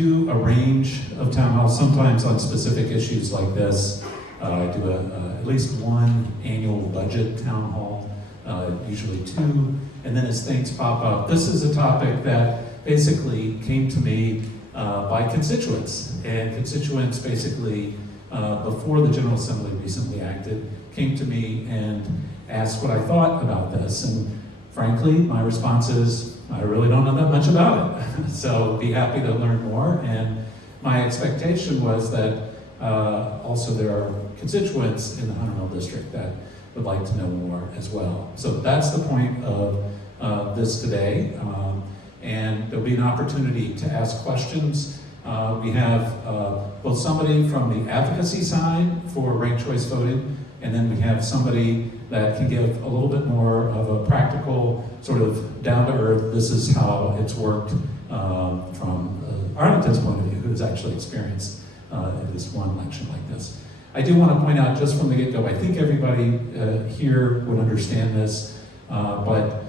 do a range of town halls, sometimes on specific issues like this. I do at least one annual budget town hall, usually two, and then as things pop up. This is a topic that basically came to me by constituents, and constituents basically, before the General Assembly recently acted, came to me and asked what I thought about this, and frankly, my response is, I really don't know that much about it, so be happy to learn more. And my expectation was that also there are constituents in the Hunter Mill District that would like to know more as well. So that's the point of this today, and there'll be an opportunity to ask questions. We have both somebody from the advocacy side for ranked choice voting, and then we have somebody that can give a little bit more of a practical, sort of down-to-earth, this is how it's worked from Arlington's point of view, who's actually experienced at least one election like this. I do want to point out just from the get-go, I think everybody here would understand this, but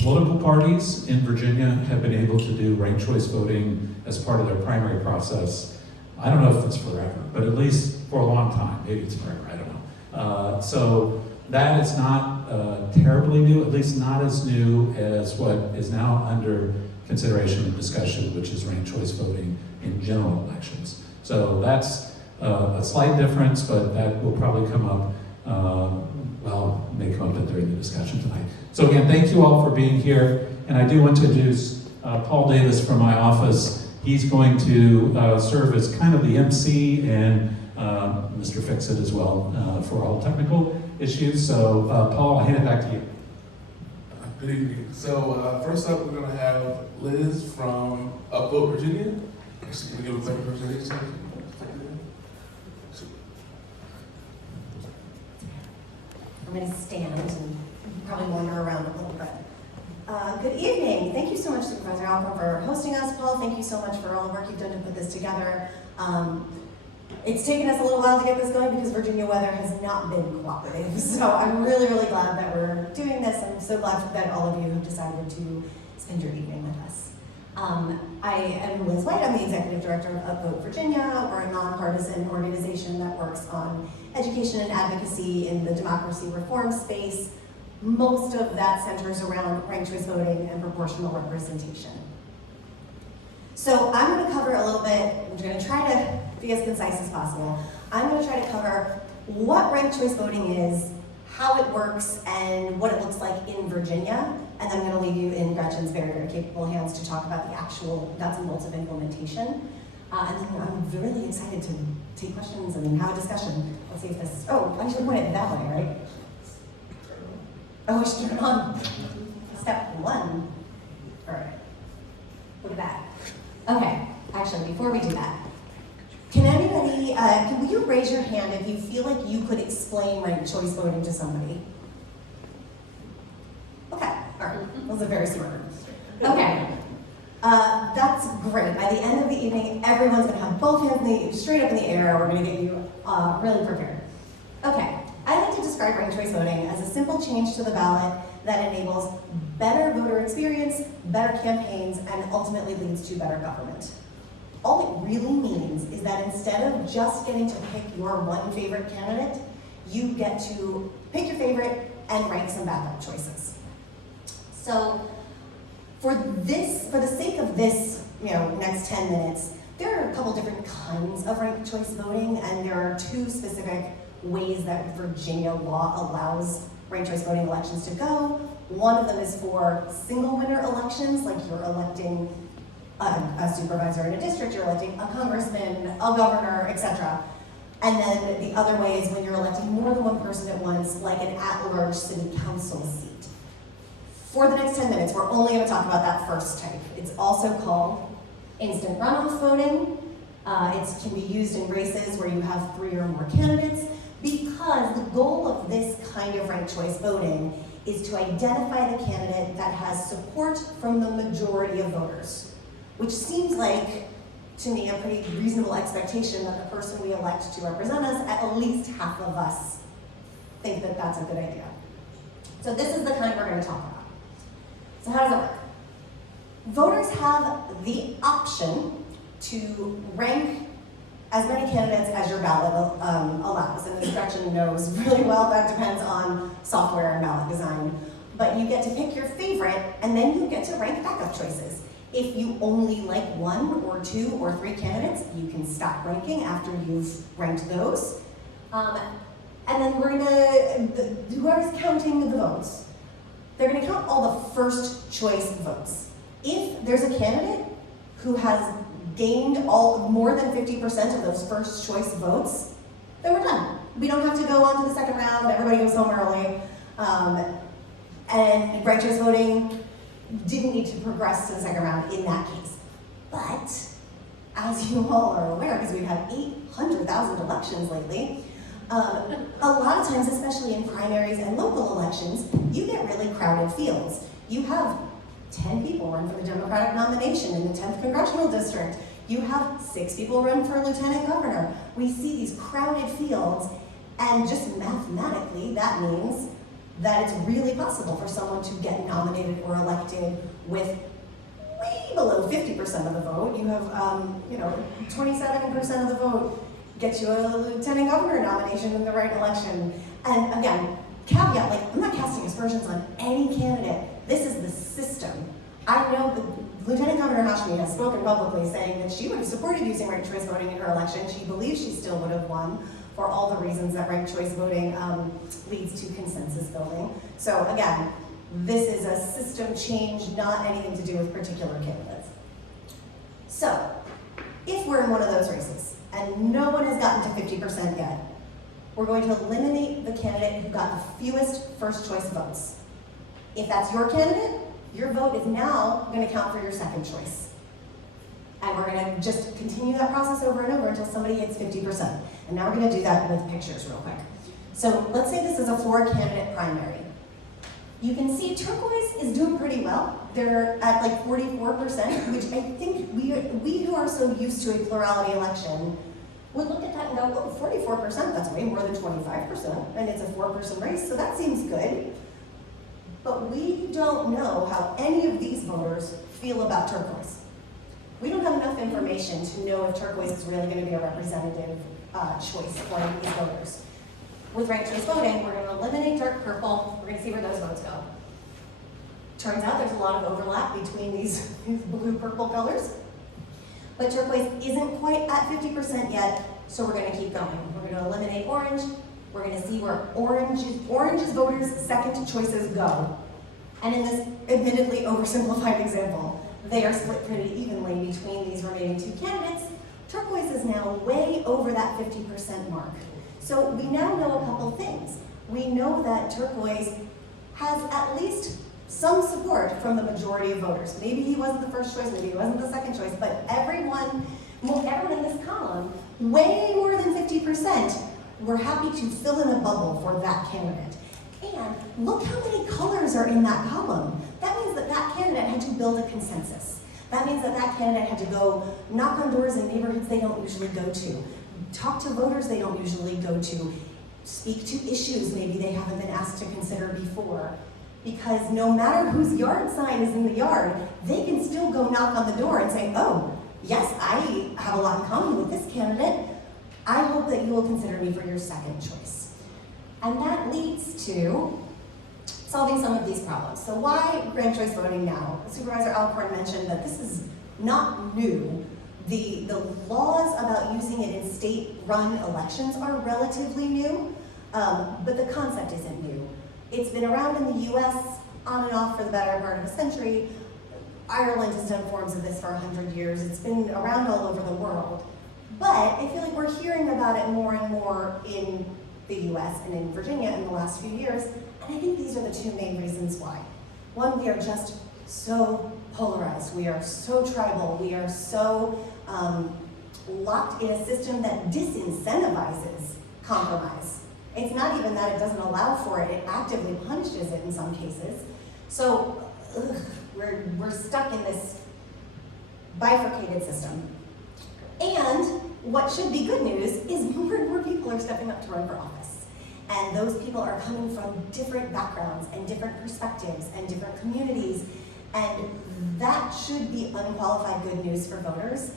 political parties in Virginia have been able to do ranked choice voting as part of their primary process. I don't know if it's forever, but at least for a long time. Maybe it's forever, I don't know. So that is not terribly new, at least not as new as what is now under consideration and discussion, which is ranked choice voting in general elections. So that's a slight difference, but that will probably come up, well, may come up during the discussion tonight. So again, thank you all for being here, and I do want to introduce Paul Davis from my office. He's going to serve as kind of the MC and Mr. Fix-It as well for all technical issues. So Paul, I'll hand it back to you. Good evening. So first up, we're going to have Liz from Upvote, Virginia. She's going to give a quick presentation. I'm going to stand and probably wander around a little bit. Good evening. Thank you so much, Supervisor Alcorn, for hosting us. Paul, thank you so much for all the work you've done to put this together. It's taken us a little while to get this going because Virginia weather has not been cooperative. So I'm really, really glad that we're doing this. I'm so glad that all of you have decided to spend your evening with us. I am Liz White. I'm the Executive Director of Upvote Virginia. We're a nonpartisan organization that works on education and advocacy in the democracy reform space. Most of that centers around ranked choice voting and proportional representation. So I'm going to cover a little bit, I'm going to try to be as concise as possible. I'm going to try to cover what ranked choice voting is, how it works, and what it looks like in Virginia. And then I'm going to leave you in Gretchen's very, very capable hands to talk about the actual nuts and bolts of implementation. And then I'm really excited to take questions and have a discussion. Let's see if this, oh, I should point it that way, right? Oh, I should turn it on. Step one. All right. Look at that. Okay, actually, before we do that, can anybody, will you raise your hand if you feel like you could explain ranked choice voting to somebody? Okay, all right, that was a very smart group. Okay, that's great. By the end of the evening, everyone's gonna have both hands straight up in the air. We're gonna get you really prepared. Okay, I like to describe ranked choice voting as a simple change to the ballot that enables better voter experience, better campaigns, and ultimately leads to better government. All it really means is that instead of just getting to pick your one favorite candidate, you get to pick your favorite and rank some backup choices. So for the sake of this, next 10 minutes, there are a couple different kinds of ranked choice voting, and there are two specific ways that Virginia law allows ranked choice voting elections to go. One of them is for single winner elections, like you're electing a supervisor in a district, you're electing a congressman, a governor, etc. And then the other way is when you're electing more than one person at once, like an at-large city council seat. For the next 10 minutes, we're only going to talk about that first type. It's also called instant runoff voting. It can be used in races where you have 3 or more candidates, because the goal of this kind of ranked choice voting is to identify the candidate that has support from the majority of voters, which seems like, to me, a pretty reasonable expectation that the person we elect to represent us, at least half of us think that that's a good idea. So this is the kind we're going to talk about. So how does it work? Voters have the option to rank as many candidates as your ballot allows. And as Gretchen knows really well, that depends on software and ballot design. But you get to pick your favorite, and then you get to rank backup choices. If you only like 1 or 2 or 3 candidates, you can stop ranking after you've ranked those. And then whoever's counting the votes, they're gonna count all the first choice votes. If there's a candidate who has gained more than 50% of those first choice votes, then we're done. We don't have to go on to the second round, everybody goes home early. And ranked choice voting didn't need to progress to the second round in that case. But, as you all are aware, because we've had 800,000 elections lately, a lot of times, especially in primaries and local elections, you get really crowded fields. You have 10 people run for the Democratic nomination in the 10th Congressional District. You have 6 people run for Lieutenant Governor. We see these crowded fields, and just mathematically, that means that it's really possible for someone to get nominated or elected with way below 50% of the vote. You have, 27% of the vote gets you a Lieutenant Governor nomination in the right election. And again, caveat, I'm not casting aspersions on any candidate. This is the system. I know that Lieutenant Governor Hashmi has spoken publicly saying that she would have supported using ranked choice voting in her election. She believes she still would have won for all the reasons that ranked choice voting leads to consensus building. So again, this is a system change, not anything to do with particular candidates. So, if we're in one of those races, and no one has gotten to 50% yet, we're going to eliminate the candidate who got the fewest first choice votes. If that's your candidate, your vote is now going to count for your second choice. And we're going to just continue that process over and over until somebody hits 50%. And now we're going to do that with pictures real quick. So let's say this is a 4-candidate primary. You can see turquoise is doing pretty well. They're at 44%, which I think we who are so used to a plurality election would look at that and go, oh, 44%, that's way more than 25%, and it's a 4-person race, so that seems good. But we don't know how any of these voters feel about turquoise. We don't have enough information to know if turquoise is really going to be a representative choice for these voters. With ranked choice voting, we're going to eliminate dark purple. We're going to see where those votes go. Turns out there's a lot of overlap between these blue-purple colors. But turquoise isn't quite at 50% yet, so we're going to keep going. We're going to eliminate orange. We're going to see where orange's voters' second choices go. And in this admittedly oversimplified example, they are split pretty evenly between these remaining 2 candidates. Turquoise is now way over that 50% mark. So we now know a couple things. We know that turquoise has at least some support from the majority of voters. Maybe he wasn't the first choice, maybe he wasn't the second choice, but everyone in this column, way more than 50%, were happy to fill in a bubble for that candidate. And look how many colors are in that column. That means that that candidate had to build a consensus. That means that that candidate had to go knock on doors in neighborhoods they don't usually go to, talk to voters they don't usually go to, speak to issues maybe they haven't been asked to consider before. Because no matter whose yard sign is in the yard, they can still go knock on the door and say, oh, yes, I have a lot in common with this candidate. I hope that you will consider me for your second choice. And that leads to solving some of these problems. So why ranked choice voting now? Supervisor Alcorn mentioned that this is not new. The laws about using it in state-run elections are relatively new, but the concept isn't new. It's been around in the US on and off for the better part of a century. Ireland has done forms of this for 100 years. It's been around all over the world. But I feel like we're hearing about it more and more in the US and in Virginia in the last few years, and I think these are the 2 main reasons why. One, we are just so polarized. We are so tribal. We are so locked in a system that disincentivizes compromise. It's not even that it doesn't allow for it, it actively punishes it in some cases. So we're stuck in this bifurcated system. And what should be good news is more and more people are stepping up to run for office. And those people are coming from different backgrounds and different perspectives and different communities. And that should be unqualified good news for voters.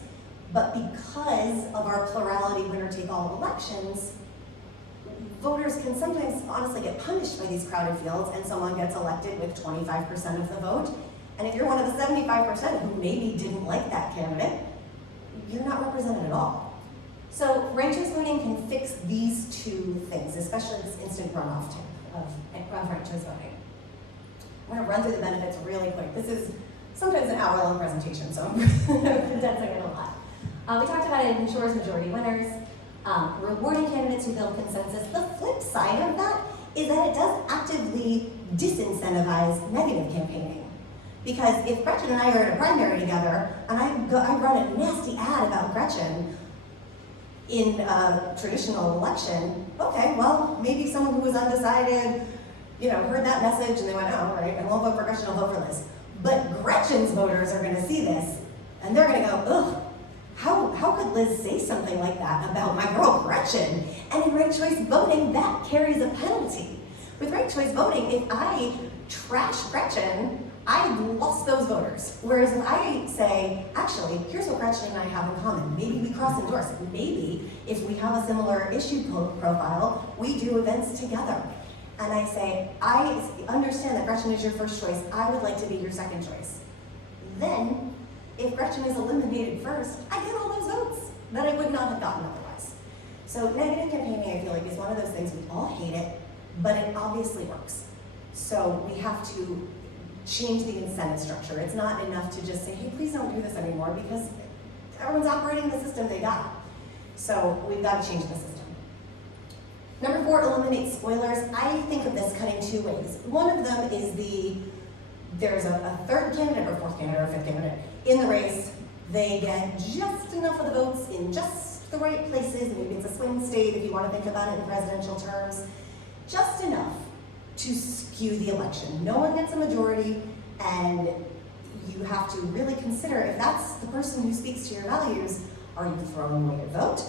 But because of our plurality winner-take-all elections, voters can sometimes honestly get punished by these crowded fields, and someone gets elected with 25% of the vote. And if you're one of the 75% who maybe didn't like that candidate, you're not represented at all. So ranked choice voting can fix these two things, especially this instant runoff type of ranked choice voting. I'm going to run through the benefits really quick. This is sometimes an hour-long presentation, so I'm condensing it a lot. We talked about it ensures majority winners, rewarding candidates who build consensus. The flip side of that is that it does actively disincentivize negative campaigning. Because if Gretchen and I are in a primary together, and I run a nasty ad about Gretchen in a traditional election, okay, well, maybe someone who was undecided, heard that message and they went, oh, right, I won't vote for Gretchen, I'll vote for Liz. But Gretchen's voters are gonna see this, and they're gonna go, ugh, how could Liz say something like that about my girl Gretchen? And in ranked choice voting, that carries a penalty. With ranked choice voting, if I trash Gretchen, I lost those voters. Whereas if I say, actually, here's what Gretchen and I have in common. Maybe we cross-endorse. Maybe if we have a similar issue profile, we do events together. And I say, I understand that Gretchen is your first choice. I would like to be your second choice. Then, if Gretchen is eliminated first, I get all those votes that I would not have gotten otherwise. So negative campaigning, I feel like, is one of those things we all hate it, but it obviously works. So we have to change the incentive structure. It's not enough to just say, hey, please don't do this anymore, because everyone's operating the system they got. So we've got to change the system. Number 4, eliminate spoilers. I think of this cut in 2 ways. One of them is there's a third candidate or fourth candidate or fifth candidate in the race. They get just enough of the votes in just the right places. Maybe it's a swing state if you want to think about it in presidential terms. Just enough to skew the election. No one gets a majority, and you have to really consider if that's the person who speaks to your values, are you throwing away your vote?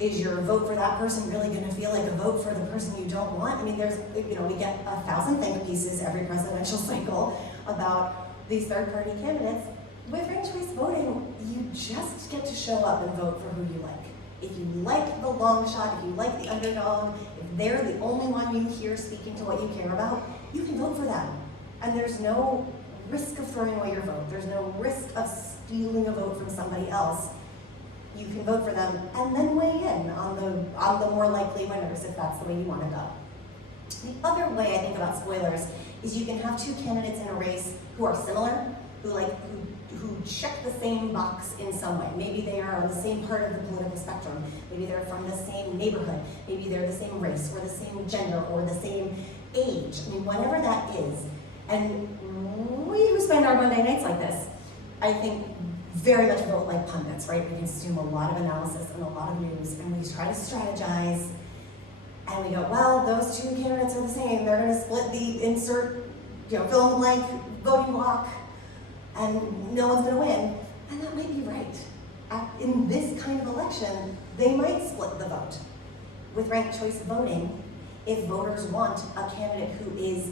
Is your vote for that person really gonna feel like a vote for the person you don't want? I mean, we get 1,000 think pieces every presidential cycle about these third-party candidates. With ranked choice voting, you just get to show up and vote for who you like. If you like the long shot, if you like the underdog, if they're the only one you hear speaking to what you care about, you can vote for them. And there's no risk of throwing away your vote. There's no risk of stealing a vote from somebody else. You can vote for them and then weigh in on the more likely winners if that's the way you want to go. The other way I think about spoilers is you can have 2 candidates in a race who are similar, who check the same box in some way. Maybe they are on the same part of the political spectrum. Maybe they're from the same neighborhood. Maybe they're the same race or the same gender or the same age. I mean, whatever that is. And we who spend our Monday nights like this, I think very much vote like pundits, right? We consume a lot of analysis and a lot of news, and we try to strategize. And we go, well, those 2 candidates are the same. They're going to split the insert, fill in the blank voting block, and no one's going to win. And that might be right. In this kind of election, they might split the vote. With ranked choice voting, if voters want a candidate who is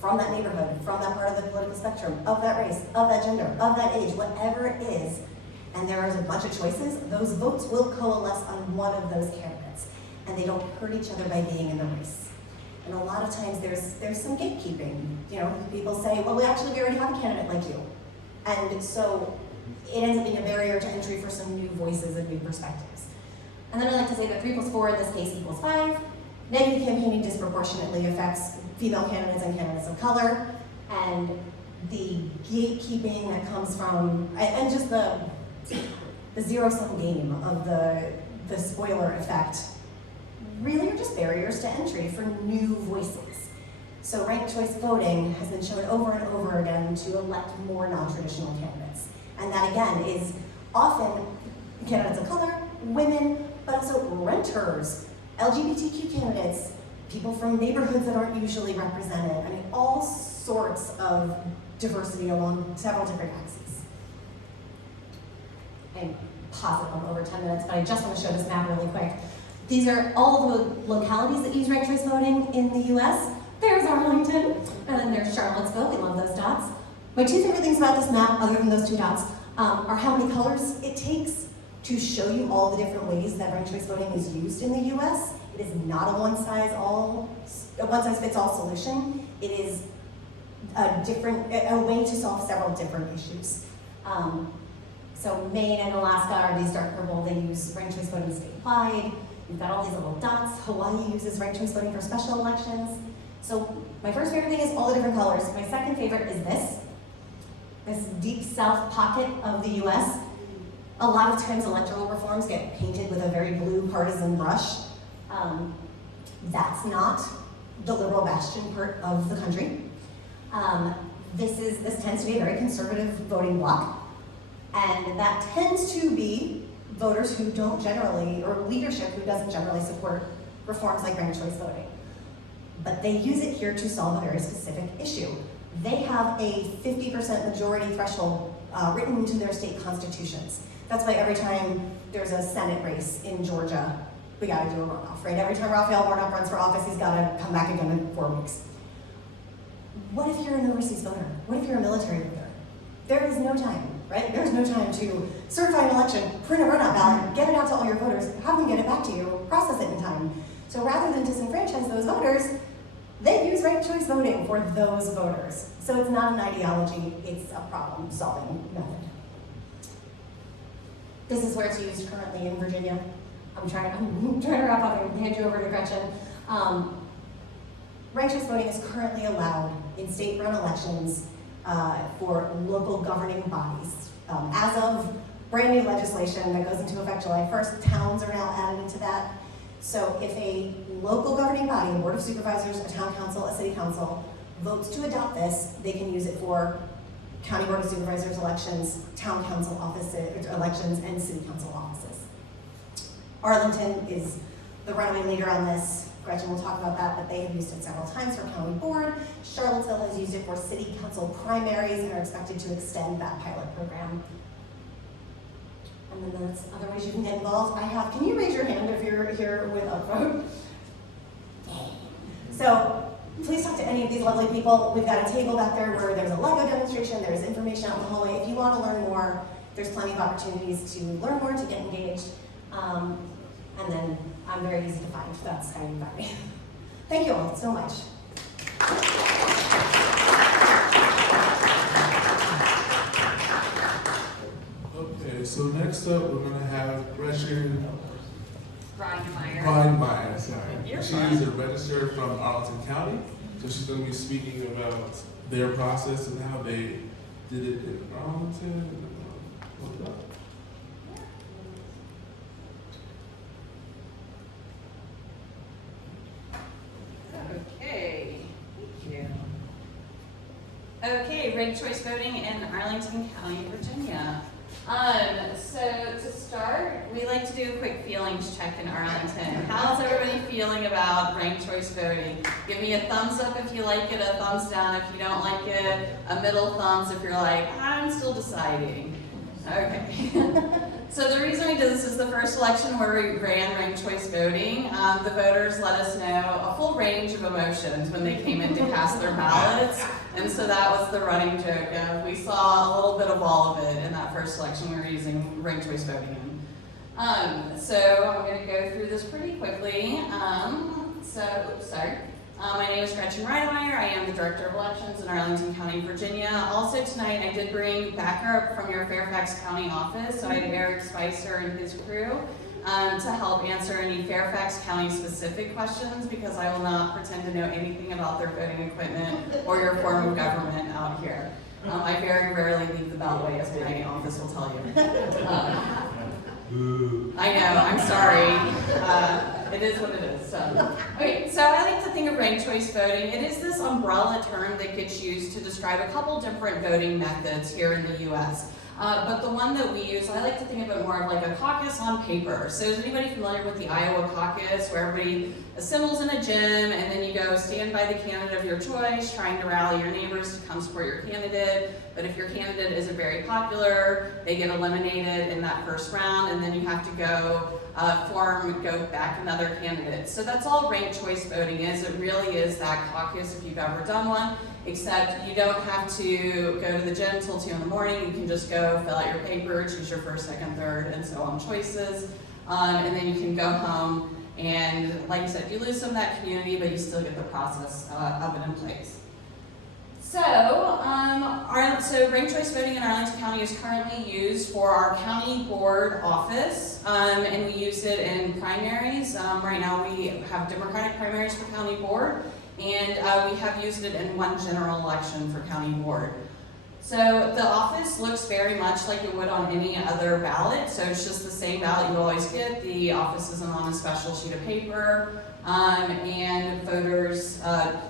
from that neighborhood, from that part of the political spectrum, of that race, of that gender, of that age, whatever it is, and there is a bunch of choices, those votes will coalesce on one of those candidates. And they don't hurt each other by being in the race. And a lot of times there's some gatekeeping. People say, well, we already have a candidate like you. And so it ends up being a barrier to entry for some new voices and new perspectives. And then I like to say that 3 + 4 in this case equals 5. Negative campaigning disproportionately affects female candidates and candidates of color. And the gatekeeping that comes from, and just the zero-sum game of the spoiler effect really are just barriers to entry for new voices. So ranked choice voting has been shown over and over again to elect more non-traditional candidates. And that again is often candidates of color, women, but also renters, LGBTQ candidates, people from neighborhoods that aren't usually represented. I mean, all sorts of diversity along several different axes. I'm positive I'm over 10 minutes, but I just want to show this map really quick. These are all of the localities that use ranked choice voting in the US. There's Arlington, and then there's Charlottesville. We love those dots. My 2 favorite things about this map, other than those 2 dots, are how many colors it takes to show you all the different ways that ranked choice voting is used in the US. It is not a one-size-fits-all solution. It is a way to solve several different issues. So Maine and Alaska are these dark purple. They use ranked choice voting statewide. You've got all these little dots. Hawaii uses ranked choice voting for special elections. So my first favorite thing is all the different colors. My second favorite is this deep south pocket of the US. A lot of times electoral reforms get painted with a very blue partisan brush. That's not the liberal bastion part of the country. This tends to be a very conservative voting bloc, and that tends to be voters who don't generally, or leadership who doesn't generally support reforms like ranked choice voting. But they use it here to solve a very specific issue. They have a 50% majority threshold written into their state constitutions. That's why every time there's a Senate race in Georgia, we gotta do a runoff, right? Every time Raphael Warnock runs for office, he's gotta come back again in 4 weeks. What if you're an overseas voter? What if you're a military voter? There is no time, right? There's no time to certify an election, print a runout ballot, get it out to all your voters, have them get it back to you, process it in time. So rather than disenfranchise those voters, they use ranked choice voting for those voters. So it's not an ideology, it's a problem-solving method. This is where it's used currently in Virginia. I'm trying to wrap up and hand you over to Gretchen. Ranked choice voting is currently allowed in state-run elections for local governing bodies. As of brand new legislation that goes into effect July 1st, towns are now added into that. So if a local governing body, a board of supervisors, a town council, a city council, votes to adopt this, they can use it for county board of supervisors elections, town council offices, elections, and city council offices. Arlington is the runaway leader on this. Gretchen will talk about that, but they have used it several times for county board. Charlottesville has used it for city council primaries and are expected to extend that pilot program. And then there's other ways you can get involved. Can you raise your hand if you're here with a vote? So please talk to any of these lovely people. We've got a table back there where there's a Lego demonstration, there's information out in the hallway. If you want to learn more, there's plenty of opportunities to learn more, to get engaged. And then I'm very easy to find. That's how you find me. Thank you all so much. Okay, so next up we're gonna have Gretchen Reinemeyer. Sorry. You're She fine. is a register from Arlington County, so she's gonna be speaking about their process and how they did it in Arlington. Hold up. Okay, thank you. Okay, ranked choice voting in Arlington County, Virginia. So to start, we like to do a quick feelings check in Arlington. How's everybody feeling about ranked choice voting? Give me a thumbs up if you like it, a thumbs down if you don't like it, a middle thumbs if you're like, I'm still deciding. Okay. So the reason we did this is the first election where we ran ranked choice voting. The voters let us know a full range of emotions when they came in to cast their ballots. And so that was the running joke. We saw a little bit of all of it in that first election we were using ranked choice voting in. So I'm going to go through this pretty quickly. My name is Gretchen Reinemeyer. I am the Director of Elections in Arlington County, Virginia. Also tonight, I did bring backup from your Fairfax County office. So I had Eric Spicer and his crew to help answer any Fairfax County specific questions, because I will not pretend to know anything about their voting equipment or your form of government out here. I very rarely leave the Beltway, as my office will tell you. I know, I'm sorry. It is what it is. So I like to think of ranked choice voting. It is this umbrella term that gets used to describe a couple different voting methods here in the U.S. But the one that we use, I like to think of it more of like a caucus on paper. So is anybody familiar with the Iowa caucus, where everybody assembles in a gym and then you go stand by the candidate of your choice, trying to rally your neighbors to come support your candidate. But if your candidate isn't very popular, they get eliminated in that first round, and then you have to go back another candidate. So that's all ranked choice voting is. It really is that caucus, if you've ever done one. except you don't have to go to the gym till 2 in the morning. You can just go fill out your paper, choose your first, second, third, and so on choices. And then you can go home and, like you said, you lose some of that community, but you still get the process of it in place. So ranked choice voting in Arlington County is currently used for our county board office, and we use it in primaries. Right now we have Democratic primaries for county board, and we have used it in one general election for county board. So the office looks very much like it would on any other ballot, so it's just the same ballot you always get. The office isn't on a special sheet of paper, and voters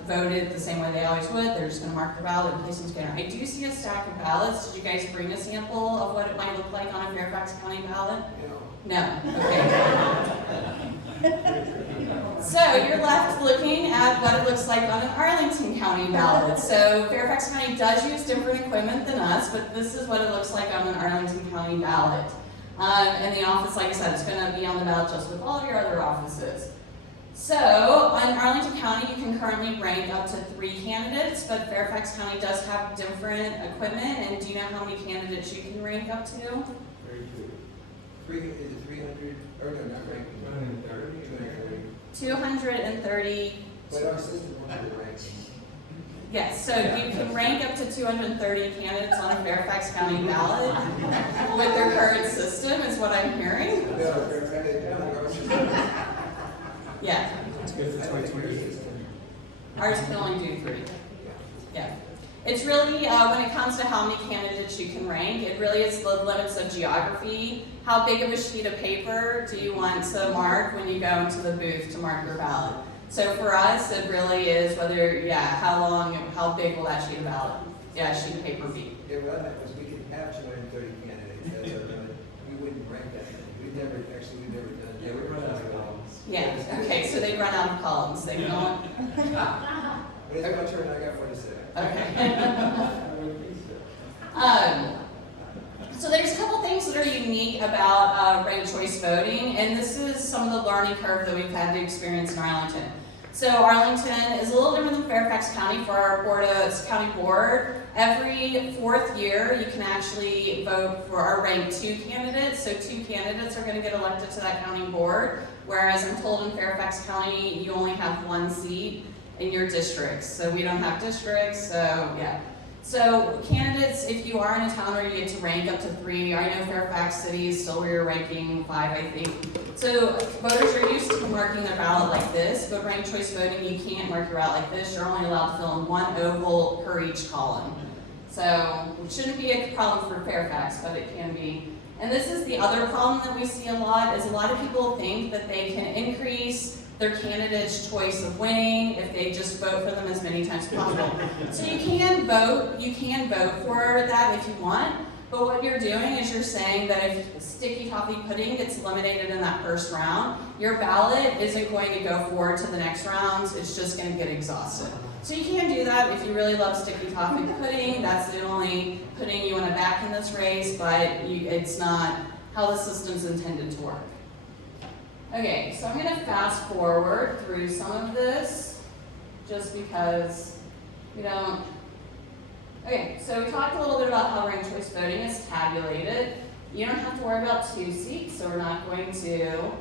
voted the same way they always would. They're just going to mark their ballot and place in scanner. I do see a stack of ballots. Did you guys bring a sample of what it might look like on a Fairfax County ballot? No. Okay. So you're left looking at what it looks like on an Arlington County ballot. So Fairfax County does use different equipment than us, but this is what it looks like on an Arlington County ballot. And the office, like I said, is going to be on the ballot just with all of your other offices. So on Arlington County, you can currently rank up to 3 candidates, but Fairfax County does have different equipment. And do you know how many candidates you can rank up to? Very good. Is it 300? Or no, not ranking. 230. 230. But our system wants to rank. Yes, so you can rank up to 230 candidates on a Fairfax County ballot with their current system, is what I'm hearing. Yeah. It's good for 2020. Ours can only do 3. Yeah. It's really, when it comes to how many candidates you can rank, it really is the limits of geography. How big of a sheet of paper do you want to mark when you go into the booth to mark your ballot? So for us, it really is whether, how big will that sheet of sheet of paper be? Yeah, well, that was, we could have 230 candidates, that's our limit. We wouldn't rank that many. We've never done. Yeah, we run out of columns. Yeah, okay, so they run out of columns, they don't. But it's my turn, I got more to say. Okay. So there's a couple things that are unique about ranked choice voting, and this is some of the learning curve that we've had to experience in Arlington. So Arlington is a little different than Fairfax County for our county board. Every 4th year, you can actually vote for our ranked 2 candidates. So 2 candidates are going to get elected to that county board, whereas I'm told in Fairfax County, you only have 1 seat in your districts. So we don't have districts, so yeah. So candidates, if you are in a town where you get to rank up to 3, I know Fairfax City is still where you're ranking 5, I think. So voters are used to marking their ballot like this, but ranked choice voting, you can't mark your ballot like this. You're only allowed to fill in 1 oval per each column. So it shouldn't be a problem for Fairfax, but it can be. And this is the other problem that we see a lot, is a lot of people think that they can increase their candidate's choice of winning if they just vote for them as many times as possible. So you can vote for that if you want, but what you're doing is you're saying that if sticky toffee pudding gets eliminated in that first round, your ballot isn't going to go forward to the next rounds, it's just going to get exhausted. So you can do that if you really love sticky toffee pudding. That's the only pudding you want to back in this race, but it's not how the system's intended to work. Okay, so I'm going to fast forward through some of this, just because we don't. Okay, so we talked a little bit about how ranked choice voting is tabulated. You don't have to worry about 2 seats, so we're not going to.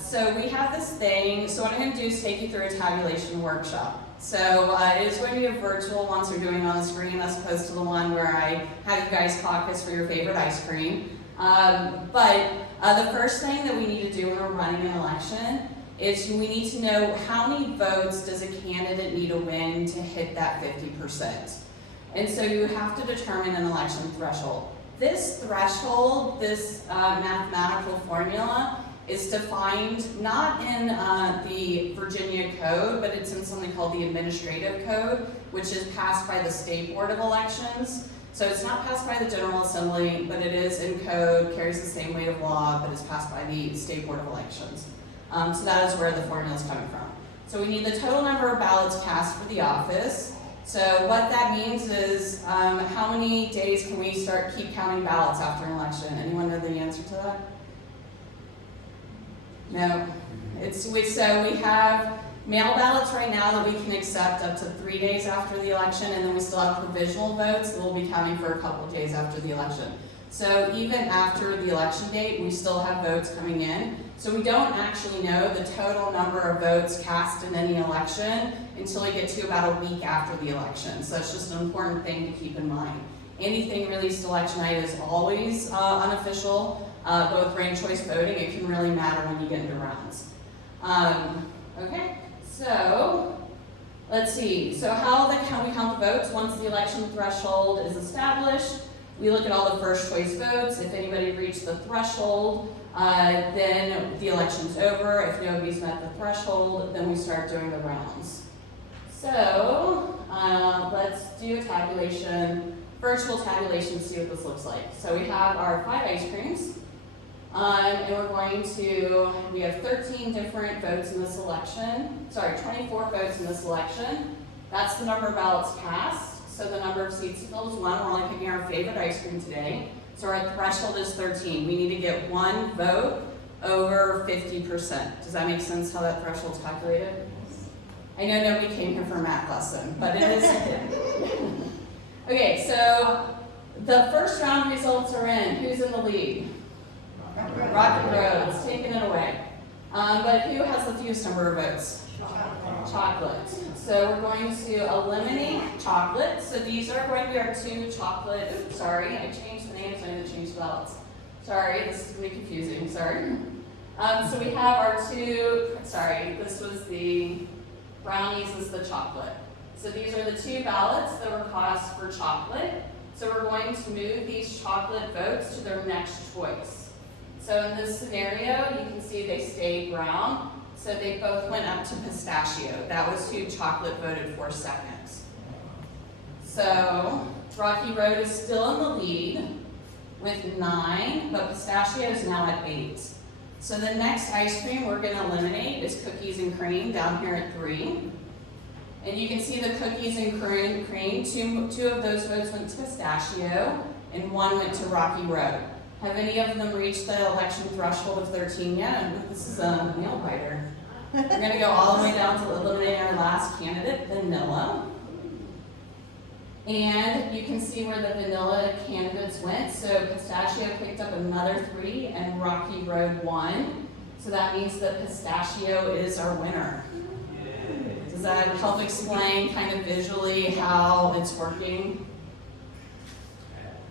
So we have this thing, so what I'm going to do is take you through a tabulation workshop. So it is going to be a virtual one, so we're doing it on the screen as opposed to the one where I have you guys caucus for your favorite ice cream. The first thing that we need to do when we're running an election is we need to know how many votes does a candidate need to win to hit that 50%. And so you have to determine an election threshold. This threshold, this mathematical formula, is defined not in the Virginia Code, but it's in something called the Administrative Code, which is passed by the State Board of Elections. So it's not passed by the General Assembly, but it is in code, carries the same weight of law, but is passed by the State Board of Elections. So that is where the formula is coming from. So we need the total number of ballots cast for the office. So what that means is how many days can we keep counting ballots after an election? Anyone know the answer to that? No. So we have Mail ballots right now that we can accept up to 3 days after the election, and then we still have provisional votes that we'll be counting for a couple of days after the election. So even after the election date, we still have votes coming in. So we don't actually know the total number of votes cast in any election until we get to about a week after the election. So that's just an important thing to keep in mind. Anything released election night is always unofficial, but with ranked choice voting, it can really matter when you get into rounds. Okay, so let's see. So how we count the votes once the election threshold is established? We look at all the first choice votes. If anybody reached the threshold, then the election's over. If nobody's met the threshold, then we start doing the rounds. So let's do a tabulation, virtual tabulation, to see what this looks like. So we have our 5 ice creams, and we have 13 different votes in this election. Sorry, 24 votes in this election. That's the number of ballots cast. So the number of seats filled is 1. We're only picking our favorite ice cream today. So our threshold is 13. We need to get 1 vote over 50%. Does that make sense how that threshold's calculated? I know nobody came here for a math lesson, but it is. Okay, so the first round results are in. Who's in the lead? Rocky Road's taking it away. But who has the fewest number of votes? Chocolate. So we're going to eliminate chocolate. So these are going to be our 2 chocolate. Oops, sorry, I changed the names. I need to change the ballots. Sorry, this is going to be confusing. Sorry. So we have our 2. Sorry, this was the brownies. This is the chocolate. So these are the 2 ballots that were cast for chocolate. So we're going to move these chocolate votes to their next choice. So in this scenario, you can see they stayed brown. So they both went up to pistachio. That was who chocolate voted for second. So Rocky Road is still in the lead with 9, but pistachio is now at 8. So the next ice cream we're going to eliminate is cookies and cream down here at 3. And you can see the cookies and cream, 2 of those votes went to pistachio and 1 went to Rocky Road. Have any of them reached the election threshold of 13 yet? This is a nail biter. We're going to go all the way down to eliminating our last candidate, vanilla. And you can see where the vanilla candidates went. So pistachio picked up another 3 and Rocky Road 1. So that means that pistachio is our winner. Does that help explain kind of visually how it's working?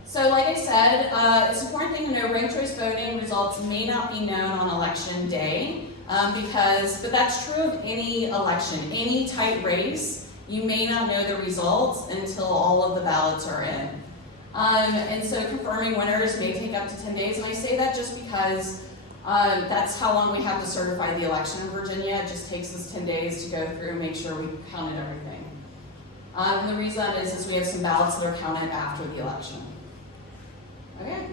So like I said, it's an important thing to know, ranked choice voting results may not be known on election day, but that's true of any election, any tight race, you may not know the results until all of the ballots are in. And so confirming winners may take up to 10 days, and I say that just because that's how long we have to certify the election in Virginia. It just takes us 10 days to go through and make sure we counted everything. And the reason that is we have some ballots that are counted after the election. Okay,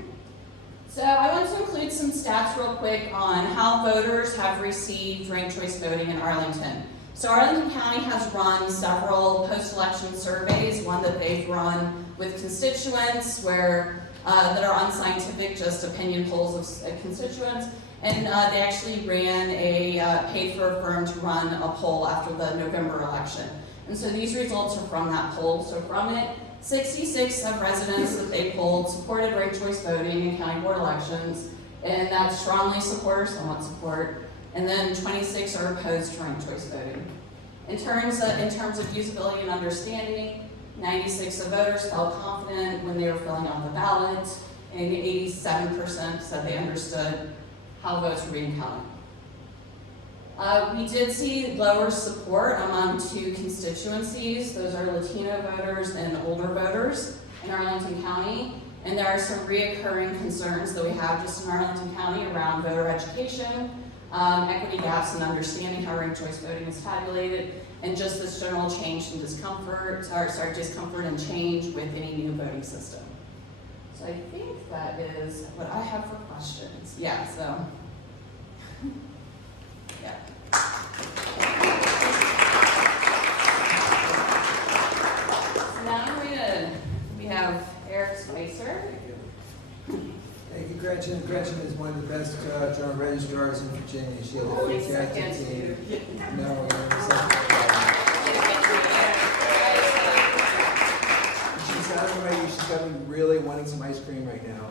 so I want to include some stats real quick on how voters have received ranked choice voting in Arlington. So Arlington County has run several post-election surveys, one that they've run with constituents that are unscientific, just opinion polls of constituents, and they actually ran paid for a firm to run a poll after the November election. And so these results are from that poll. So from it, 66 of residents that they polled supported ranked choice voting in county board elections, and that's strongly support or somewhat support, and then 26 are opposed to ranked choice voting. In terms of usability and understanding, 96 of voters felt confident when they were filling out the ballot, and 87% said they understood how votes were being counted. We did see lower support among 2 constituencies. Those are Latino voters and older voters in Arlington County. And there are some reoccurring concerns that we have just in Arlington County around voter education, equity gaps and understanding how ranked choice voting is tabulated, and just this general change and discomfort and change with any new voting system. So I think that is what I have for questions. Yeah, so. Yeah. So now we have Eric Spicer. Thank you, Gretchen. Gretchen is is one of the best general registrars in Virginia. She has a fantastic team. No, we're going to She's sounding right. She's got me really wanting some ice cream right now.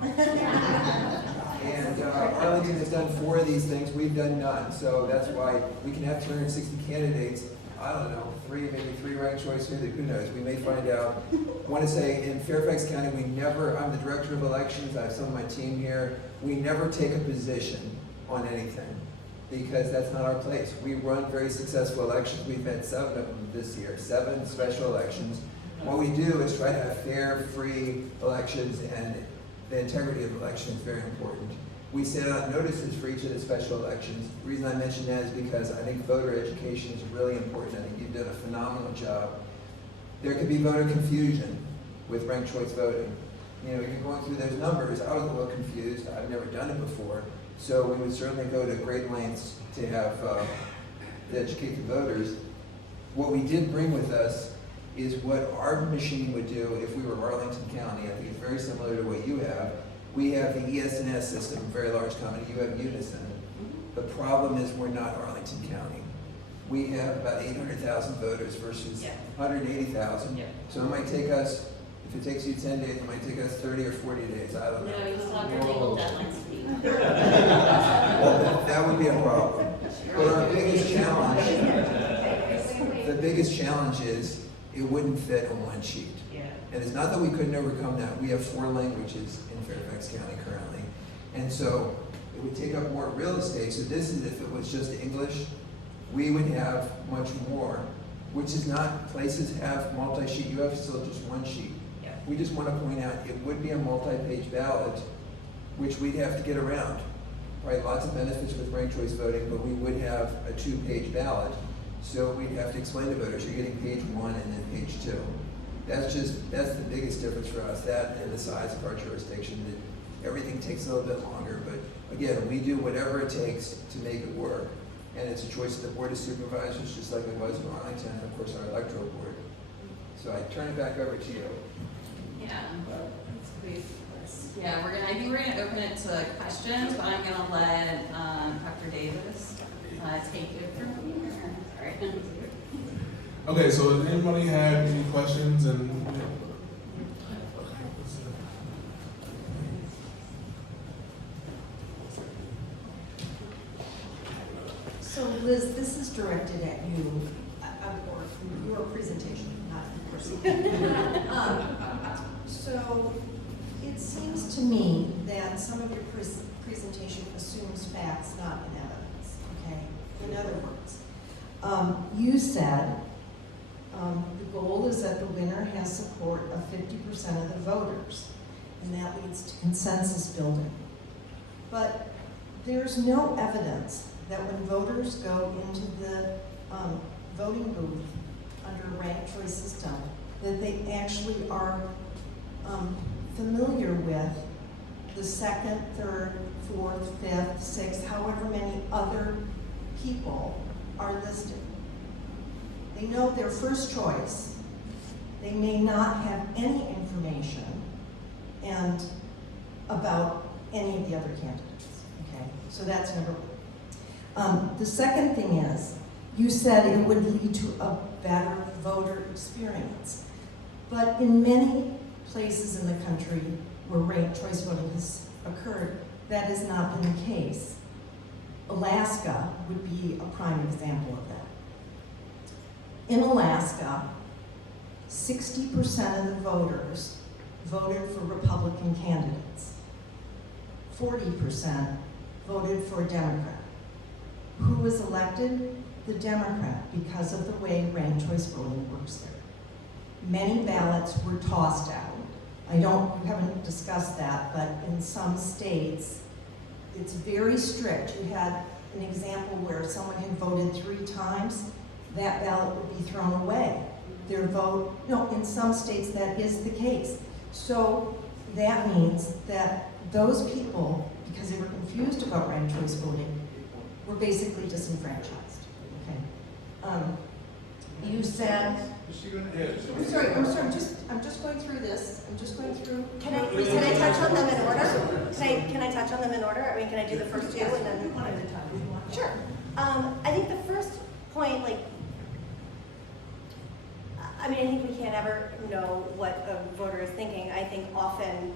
And Arlington has done 4 of these things. We've done none. So that's why we can have 260 candidates. I don't know, maybe three ranked choice here, who knows? We may find out. I want to say in Fairfax County, I'm the director of elections. I have some of my team here. We never take a position on anything because that's not our place. We run very successful elections. We've had 7 of them this year, 7 special elections. What we do is try to have fair, free elections, and the integrity of elections is very important. We send out notices for each of the special elections. The reason I mention that is because I think voter education is really important. I think you've done a phenomenal job. There could be voter confusion with ranked choice voting. You know, you're going through those numbers. I was a little confused. I've never done it before. So we would certainly go to great lengths to have to educate the voters. What we did bring with us is what our machine would do if we were Arlington County. I think it's very similar to what you have. We have the ES&S system, a very large company. You have Unison. The problem is we're not Arlington County. We have about 800,000 voters versus 180,000. Yeah. So it might take us, if it takes you 10 days, it might take us 30 or 40 days. I don't know. No, you still have your legal deadlines to meet. Well, that would be a problem. But our biggest challenge, the biggest challenge is it wouldn't fit on one sheet. And it's not that we couldn't overcome that. We have 4 languages in Fairfax County currently. And so it would take up more real estate. So this is if it was just English, we would have much more, which is not, places have multi-sheet. You have still just 1 sheet. Yeah. We just want to point out it would be a multi-page ballot, which we'd have to get around. Right, lots of benefits with ranked choice voting, but we would have a 2-page ballot. So we'd have to explain to voters, you're getting page 1 and then page 2. That's the biggest difference for us, that and the size of our jurisdiction. That everything takes a little bit longer, but again, we do whatever it takes to make it work. And it's a choice of the Board of Supervisors, just like it was in Arlington, and of course our electoral board. So I turn it back over to you. Yeah. Yeah, I think we're gonna open it to questions, but I'm gonna let Dr. Davis take it from here. Sorry. Okay, so does anybody have any questions? So Liz, this is directed at you, or your presentation, not your person. So it seems to me that some of your presentation assumes facts, not in evidence, okay? In other words, you said the goal is that the winner has support of 50% of the voters, and that leads to consensus building. But there's no evidence that when voters go into the voting booth under a ranked choice system, that they actually are familiar with the 2nd, 3rd, 4th, 5th, 6th, however many other people are listed. They know their first choice. They may not have any information and about any of the other candidates, okay? So that's number 1. The second thing is, you said it would lead to a better voter experience. But in many places in the country where ranked choice voting has occurred, that has not been the case. Alaska would be a prime example of that. In Alaska, 60% of the voters voted for Republican candidates. 40% voted for a Democrat. Who was elected? The Democrat, because of the way ranked choice voting works there. Many ballots were tossed out. We haven't discussed that, but in some states, it's very strict. You had an example where someone had voted 3 times, that ballot would be thrown away. In some states that is the case. So that means that those people, because they were confused about ranked choice voting, were basically disenfranchised, okay? You said I'm sorry, I'm just going through this, Can I touch on them in order? Can I touch on them in order? I mean, can I do the first two and then? one at a time. Sure. I think the first point, I think we can't ever know what a voter is thinking. I think often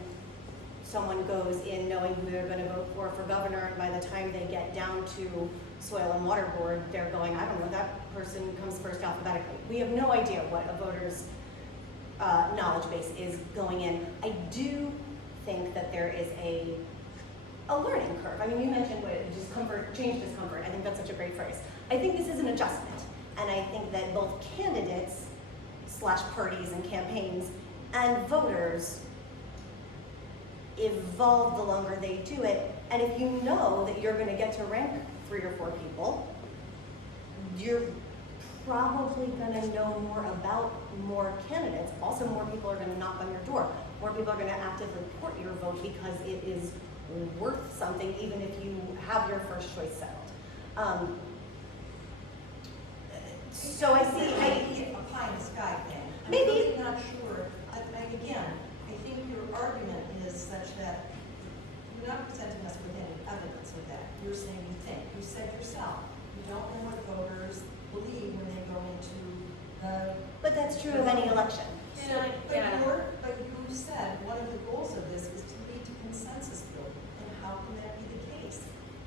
someone goes in knowing who they're going to vote for governor, and by the time they get down to soil and water board, they're going, I don't know, that person comes first alphabetically. We have no idea what a voter's knowledge base is going in. I do think that there is a learning curve. I mean, you mentioned change discomfort. I think that's such a great phrase. I think this is an adjustment, and I think that both candidates / parties and campaigns and voters evolve the longer they do it. And if you know that you're going to get to rank 3 or 4 people, you're probably going to know more about more candidates. Also, more people are going to knock on your door. More people are going to actively report your vote because it is worth something, even if you have your first choice settled. So I see. A pie in the sky thing. Maybe. I'm really not sure. Again, I think your argument is such that you're not presenting us with any evidence with that. You're saying you think. You said yourself, you don't know what voters believe when they go into the. But that's true of any election. But you said one of the goals of this is to lead to consensus building. And how can that be the case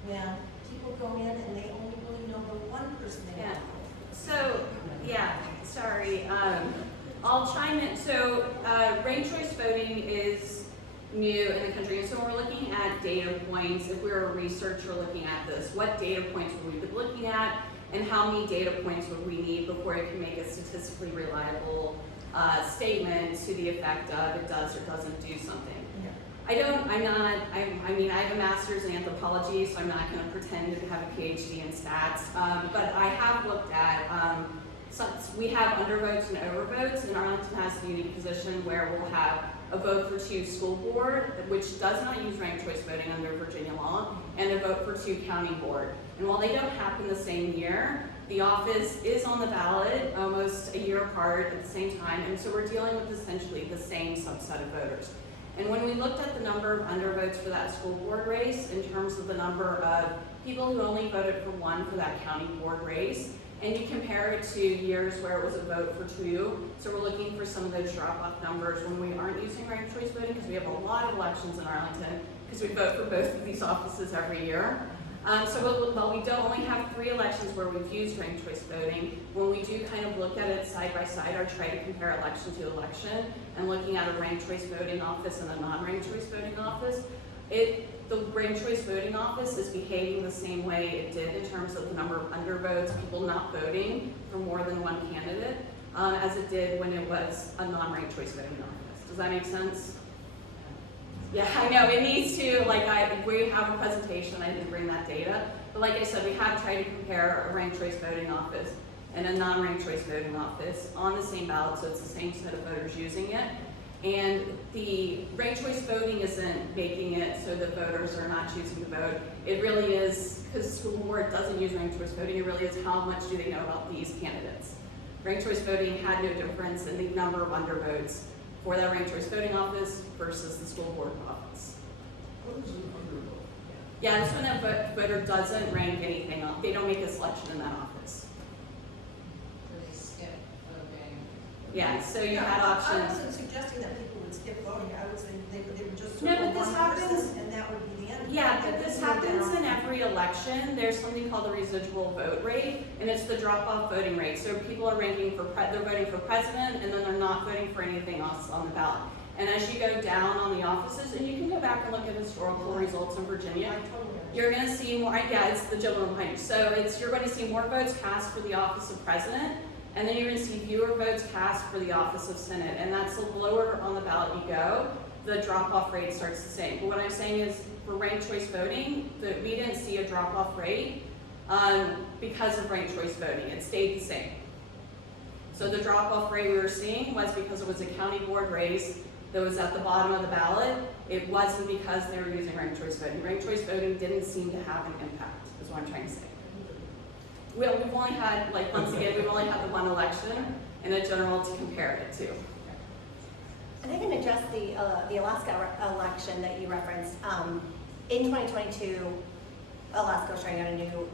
when people go in and they only really know the one person they Yeah. know? So, sorry. I'll chime in. So, ranked choice voting is new in the country. And so when we're looking at data points, if we were a researcher looking at this, what data points would we be looking at, and how many data points would we need before it can make a statistically reliable statement to the effect of it does or doesn't do something. Yeah. I have a master's in anthropology, so I'm not going to pretend to have a PhD in stats, but I have looked at, we have undervotes and overvotes, and Arlington has the unique position where we'll have a vote for 2 school board, which does not use ranked choice voting under Virginia law, and a vote for 2 county board. And while they don't happen the same year, the office is on the ballot almost a year apart at the same time, and so we're dealing with essentially the same subset of voters. And when we looked at the number of undervotes for that school board race in terms of the number of people who only voted for 1 for that county board race, and you compare it to years where it was a vote for 2, so we're looking for some of those drop-off numbers when we aren't using ranked choice voting, because we have a lot of elections in Arlington, because we vote for both of these offices every year. So while we don't only have 3 elections where we've used ranked choice voting, when we do kind of look at it side by side or try to compare election to election, and looking at a ranked choice voting office and a non-ranked choice voting office, the ranked choice voting office is behaving the same way it did in terms of the number of undervotes, people not voting for more than 1 candidate, as it did when it was a non-ranked choice voting office. Does that make sense? Yeah, I know, it needs to, we have a presentation, I didn't bring that data, but like I said, we have tried to compare a ranked choice voting office and a non-ranked choice voting office on the same ballot, so it's the same set of voters using it. And the ranked choice voting isn't making it so that voters are not choosing to vote. It really is, because the school board doesn't use ranked choice voting, it really is how much do they know about these candidates. Ranked choice voting had no difference in the number of undervotes for that ranked choice voting office versus the school board office. What is an undervote? Yeah, that's when that voter doesn't rank anything up. They don't make a selection in that office. So they skip voting. Yeah, so you had I options. wasn't suggesting that people would skip voting. I was saying they would just No, circle but this one happens- person and that would be the end. Yeah, but And this then go happens down. in every election. There's something called the residual vote rate, and it's the drop-off voting rate. So people are ranking for, they're voting for president, and then they're not voting for anything else on the ballot. And as you go down on the offices, and you can go back and look at historical results in Virginia, I totally understand. you're gonna see more, it's the gentleman behind you. So you're going to see more votes cast for the office of president, and then you're gonna see fewer votes cast for the office of senate. And that's the lower on the ballot you go, the drop-off rate starts the same. But what I'm saying is, for ranked choice voting, we didn't see a drop-off rate because of ranked choice voting. It stayed the same. So the drop-off rate we were seeing was because it was a county board race that was at the bottom of the ballot. It wasn't because they were using ranked choice voting. Ranked choice voting didn't seem to have an impact, is what I'm trying to say. We've only had, once again, we've only had the 1 election, and a general to compare it to. And I can address the Alaska election that you referenced. In 2022, Alaska was trying out a new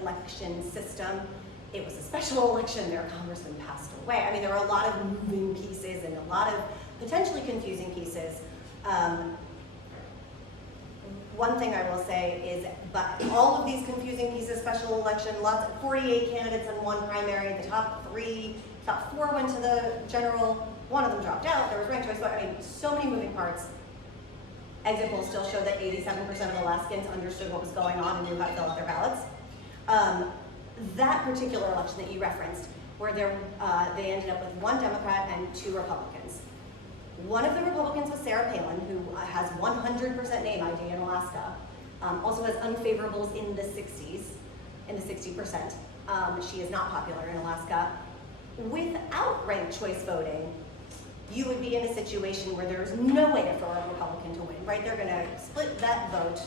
election system. It was a special election. Their congressman passed away. I mean, there were a lot of moving pieces and a lot of potentially confusing pieces. One thing I will say is, but all of these confusing pieces, special election, 48 candidates in one primary, the top four went to the general, one of them dropped out, there was ranked choice vote. I mean, so many moving parts. Exit polls still show that 87% of Alaskans understood what was going on and knew how to fill out their ballots. That particular election that you referenced, where they ended up with 1 Democrat and 2 Republicans. One of the Republicans was Sarah Palin, who has 100% name ID in Alaska, also has unfavorables in the 60s, in the 60%. She is not popular in Alaska. Without ranked choice voting, you would be in a situation where there's no way for a Republican to win, right? They're gonna split that vote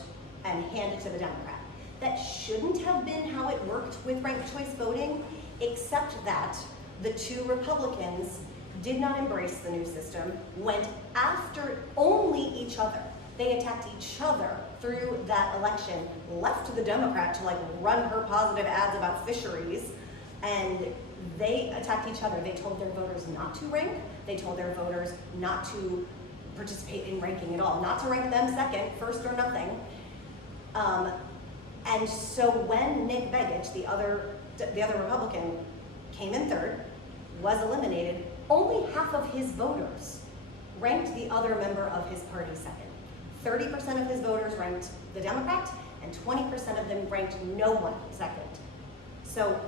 and hand it to the Democrat. That shouldn't have been how it worked with ranked choice voting, except that the 2 Republicans did not embrace the new system, went after only each other. They attacked each other through that election, left the Democrat to run her positive ads about fisheries, and they attacked each other. They told their voters not to rank. They told their voters not to participate in ranking at all, not to rank them second, first or nothing. And so when Nick Begich, the other Republican, came in third, was eliminated, only half of his voters ranked the other member of his party second. 30% of his voters ranked the Democrat, and 20% of them ranked no one second. So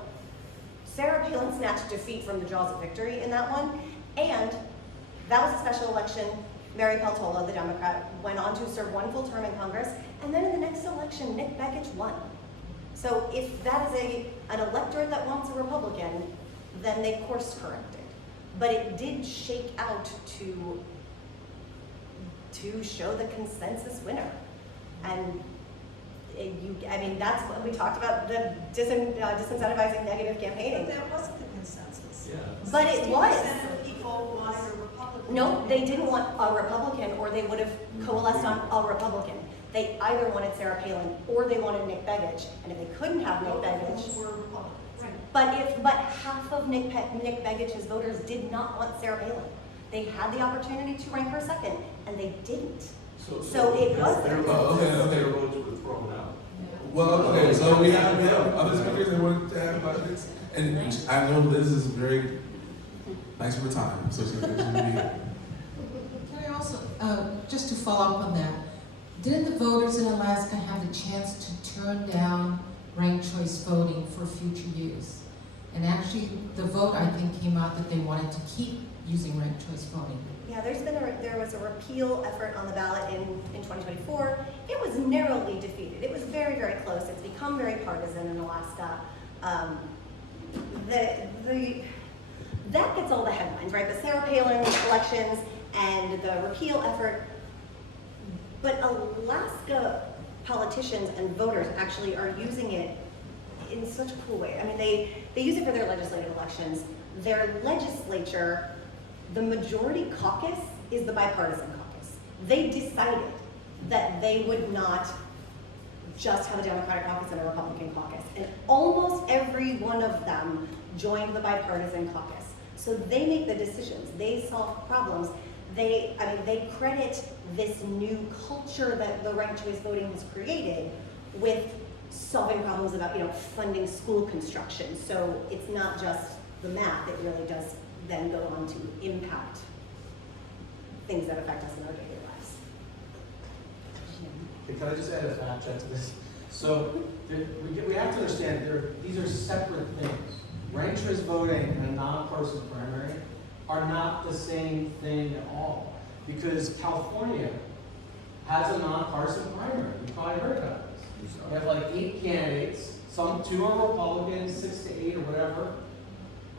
Sarah Palin snatched defeat from the jaws of victory in that one, and that was a special election. Mary Peltola, the Democrat, went on to serve 1 full term in Congress, and then in the next election, Nick Begich won. So if that is an electorate that wants a Republican, then they course corrected. But it did shake out to show the consensus winner. And that's what we talked about, the disincentivizing negative campaigning. But that wasn't the consensus. Yeah. But it was. 60% of people wanted a Republican. No, they didn't want a Republican, or they would have coalesced on a Republican. They either wanted Sarah Palin or they wanted Nick Begich. And if they couldn't have Nick Begich, Were Republicans. but half of Nick Begich's voters did not want Sarah Palin. They had the opportunity to rank her second, and they didn't. So it was. Okay. Votes were thrown out. Well, okay, so we have other speakers that want to add about this. And I know Liz is very nice for time, so she's going to be here. Can I also, just to follow up on that, didn't the voters in Alaska have the chance to turn down ranked choice voting for future use? And actually, the vote, I think, came out that they wanted to keep using ranked choice voting. Yeah, there was a repeal effort on the ballot in 2024. It was narrowly defeated. It was very, very close. It's become very partisan in Alaska. That gets all the headlines, right? The Sarah Palin elections and the repeal effort. But Alaska politicians and voters actually are using it in such a cool way. I mean, they use it for their legislative elections. Their legislature, the majority caucus is the bipartisan caucus. They decided that they would not just have a Democratic caucus and a Republican caucus. And almost every one of them joined the bipartisan caucus. So they make the decisions, they solve problems. They credit this new culture that the ranked choice voting has created with solving problems about, funding school construction. So it's not just the math, it really does then go on to impact things that affect us in our daily lives. Okay, can I just add a fact check to this? So we have to understand these are separate things. Ranked choice voting and a nonpartisan primary are not the same thing at all. Because California has a nonpartisan primary. You've probably heard about this. They have 8 candidates. 2 are Republicans, 6 to 8 or whatever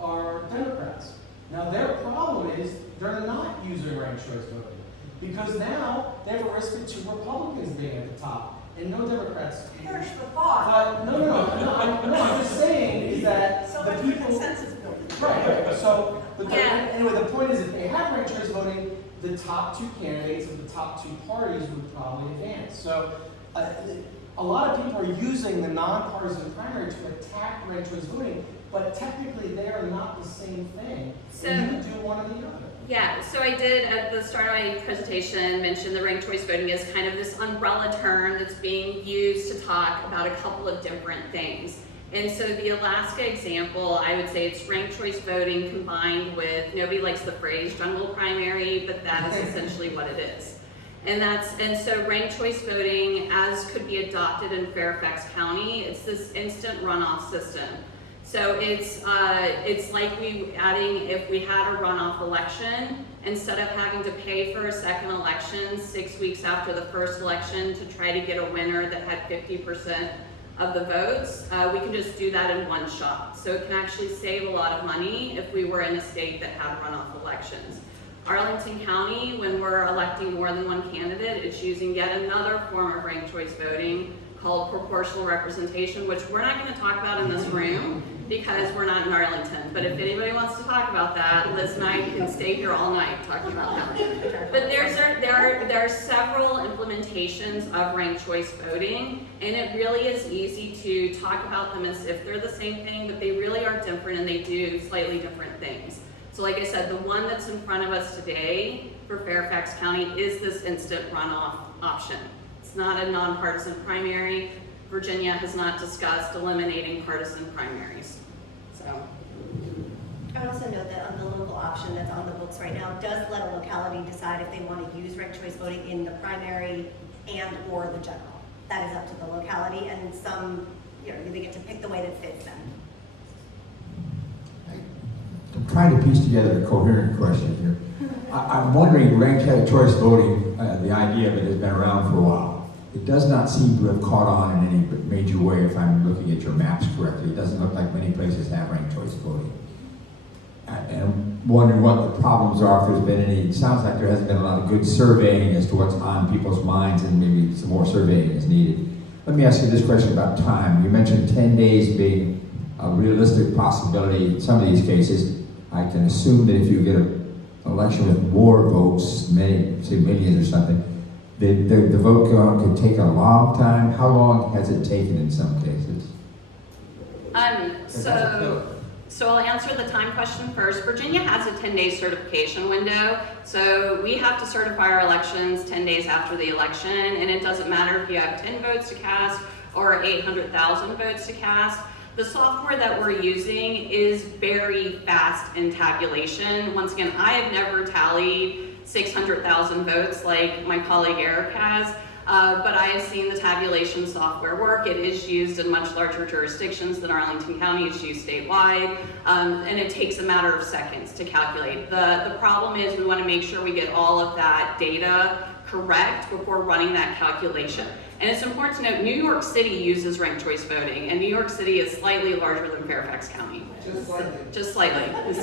are Democrats. Now their problem is they're not using ranked choice voting because now they have a risk of 2 Republicans being at the top and no Democrats. Perish the thought. No, I'm just saying is that So the much for people. consensus building. Right, so, but the, Yeah. anyway, the point is if they have ranked choice voting, the top two candidates of the top two parties would probably advance. So a lot of people are using the nonpartisan primary to attack ranked choice voting, but technically they are not the same thing. So- And you could do one or the other. Yeah, so I did at the start of my presentation mention the ranked choice voting as kind of this umbrella term that's being used to talk about a couple of different things. And so the Alaska example, I would say it's ranked choice voting combined with, nobody likes the phrase general primary, but that is essentially what it is. And so ranked choice voting, as could be adopted in Fairfax County, it's this instant runoff system. So it's like if we had a runoff election, instead of having to pay for a second election 6 weeks after the first election to try to get a winner that had 50% of the votes, we can just do that in one shot. So it can actually save a lot of money if we were in a state that had runoff elections. Arlington County, when we're electing more than one candidate, it's using yet another form of ranked choice voting called proportional representation, which we're not going to talk about in this room because we're not in Arlington. But if anybody wants to talk about that, Liz and I can stay here all night talking about that. But there are several implementations of ranked choice voting, and it really is easy to talk about them as if they're the same thing, but they really are different and they do slightly different things. So like I said, the one that's in front of us today for Fairfax County is this instant runoff option. It's not a nonpartisan primary. Virginia has not discussed eliminating partisan primaries. So. I would also note that on the local option that's on the books right now does let a locality decide if they want to use ranked choice voting in the primary and or the general. That is up to the locality, and some, they get to pick the way that fits them. I'm trying to piece together a coherent question here. I'm wondering, ranked choice voting, the idea of it has been around for a while. It does not seem to have caught on in any major way if I'm looking at your maps correctly. It doesn't look like many places have ranked choice voting. And I'm wondering what the problems are, if there's been any. It sounds like there hasn't been a lot of good surveying as to what's on people's minds, and maybe some more surveying is needed. Let me ask you this question about time. You mentioned 10 days being a realistic possibility in some of these cases. I can assume that if you get an election with more votes, many, say millions or something, the vote count could take a long time. How long has it taken in some cases? So I'll answer the time question first. Virginia has a 10-day certification window, so we have to certify our elections 10 days after the election, and it doesn't matter if you have 10 votes to cast or 800,000 votes to cast. The software that we're using is very fast in tabulation. Once again, I have never tallied 600,000 votes like my colleague Eric has, but I have seen the tabulation software work. It is used in much larger jurisdictions than Arlington County. It's used statewide, and it takes a matter of seconds to calculate. The problem is we want to make sure we get all of that data correct before running that calculation. And it's important to note, New York City uses ranked choice voting, and New York City is slightly larger than Fairfax County. Just slightly.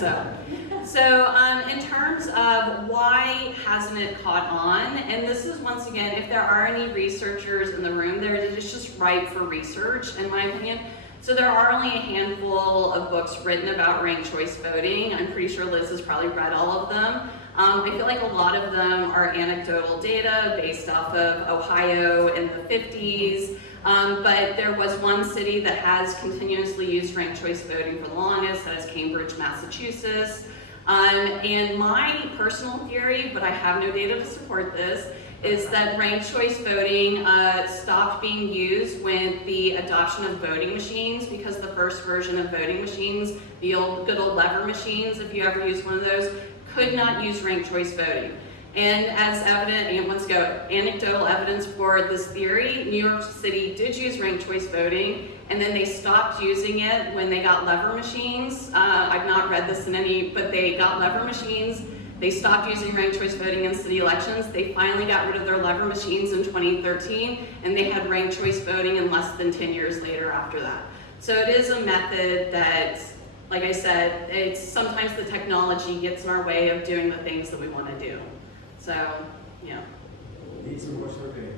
So in terms of why hasn't it caught on, and this is once again, if there are any researchers in the room, it's just ripe for research, in my opinion. So there are only a handful of books written about ranked choice voting. I'm pretty sure Liz has probably read all of them. I feel like a lot of them are anecdotal data based off of Ohio in the 50s, but there was one city that has continuously used ranked choice voting for the longest, that is Cambridge, Massachusetts. And my personal theory, but I have no data to support this, is that ranked choice voting stopped being used with the adoption of voting machines, because the first version of voting machines, the good old lever machines, if you ever used one of those, could not use ranked choice voting. And as evident, and once again, anecdotal evidence for this theory, New York City did use ranked choice voting, and then they stopped using it when they got lever machines. I've not read this in any, but they got lever machines. They stopped using ranked choice voting in city elections. They finally got rid of their lever machines in 2013, and they had ranked choice voting in less than 10 years later after that. So it is a method that, like I said, it's sometimes the technology gets in our way of doing the things that we want to do. So, yeah. Need some more survey.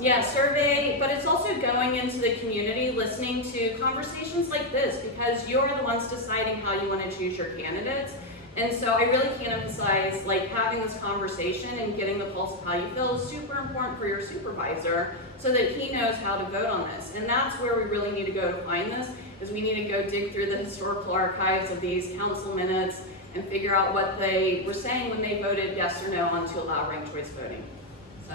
Yeah, survey, but it's also going going into the community, listening to conversations like this, because you're the ones deciding how you want to choose your candidates. And so I really can't emphasize, like, having this conversation and getting the pulse of how you feel is super important for your supervisor so that he knows how to vote on this. And that's where we really need to go to find this, is we need to go dig through the historical archives of these council minutes and figure out what they were saying when they voted yes or no on to allow ranked choice voting. So,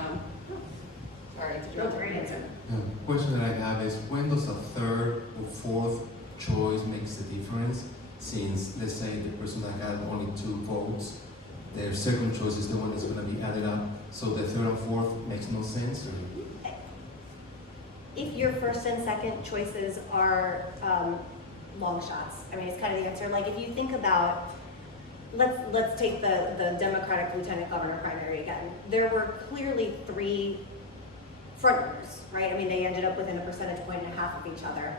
sorry. No, great answer. The question that I have is, when does a third or fourth choice makes the difference? Since, let's say, the person that had only 2 votes, their second choice is the one that's going to be added up, so the third and fourth makes no sense? Or? If your first and second choices are long shots, I mean, it's kind of the answer. Like, if you think about, let's take the Democratic Lieutenant Governor primary again. There were clearly 3 frontrunners, right? I mean, they ended up within a percentage point and a half of each other.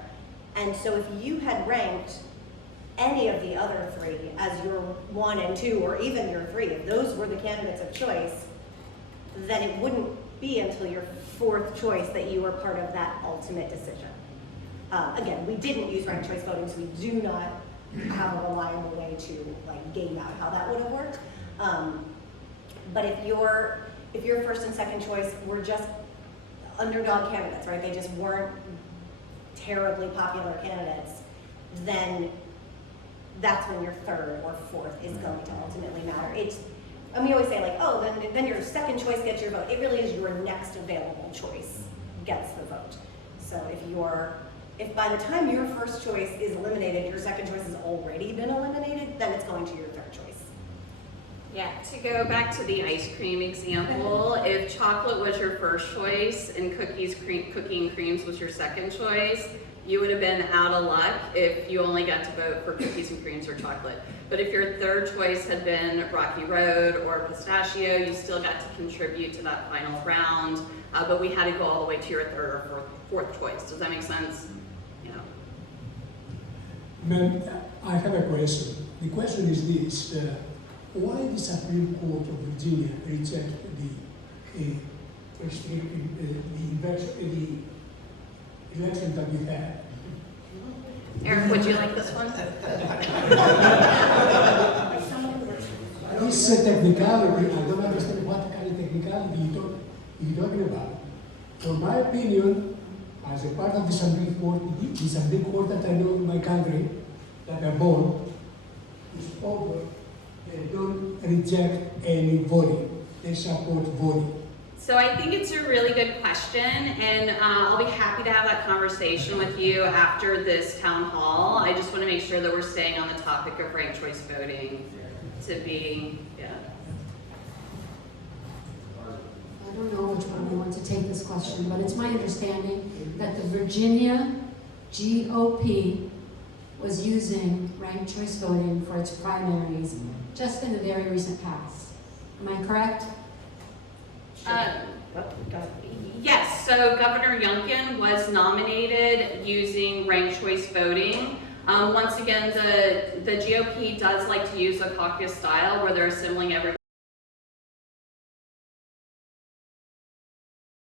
And so if you had ranked any of the other 3 as your 1 and 2, or even your 3, if those were the candidates of choice, then it wouldn't be until your 4th choice that you were part of that ultimate decision. Again, we didn't use ranked choice voting, so we do not have a reliable way to like game out how that would have worked. But if your first and second choice were just underdog candidates, right? They just weren't terribly popular candidates, then that's when your third or fourth is going to ultimately matter. And we always say like, oh, then your second choice gets your vote. It really is your next available choice gets the vote. So if by the time your first choice is eliminated, your second choice has already been eliminated, then it's going to your third choice. Yeah, to go back to the ice cream example, if chocolate was your first choice and cookie and creams was your second choice, you would have been out of luck if you only got to vote for cookies and creams or chocolate. But if your third choice had been Rocky Road or pistachio, you still got to contribute to that final round, but we had to go all the way to your third or fourth choice. Does that make sense? Yeah. Ma'am, I have a question. The question is this. Why the Supreme Court of Virginia rejected the election that we had? Eric, would you like this one? This technicality, I don't understand what kind of technicality you're talking about. From my opinion, as a part of the Supreme Court that I know in my country, that I born, is over. They don't reject any voting. They support voting. So I think it's a really good question, and I'll be happy to have that conversation with you after this town hall. I just want to make sure that we're staying on the topic of ranked choice voting to be, yeah. I don't know which one we want to take this question, but it's my understanding that the Virginia GOP was using ranked choice voting for its primaries just in the very recent past. Am I correct? Yes, so Governor Youngkin was nominated using ranked choice voting. Once again, the GOP does like to use a caucus style where they're assembling everybody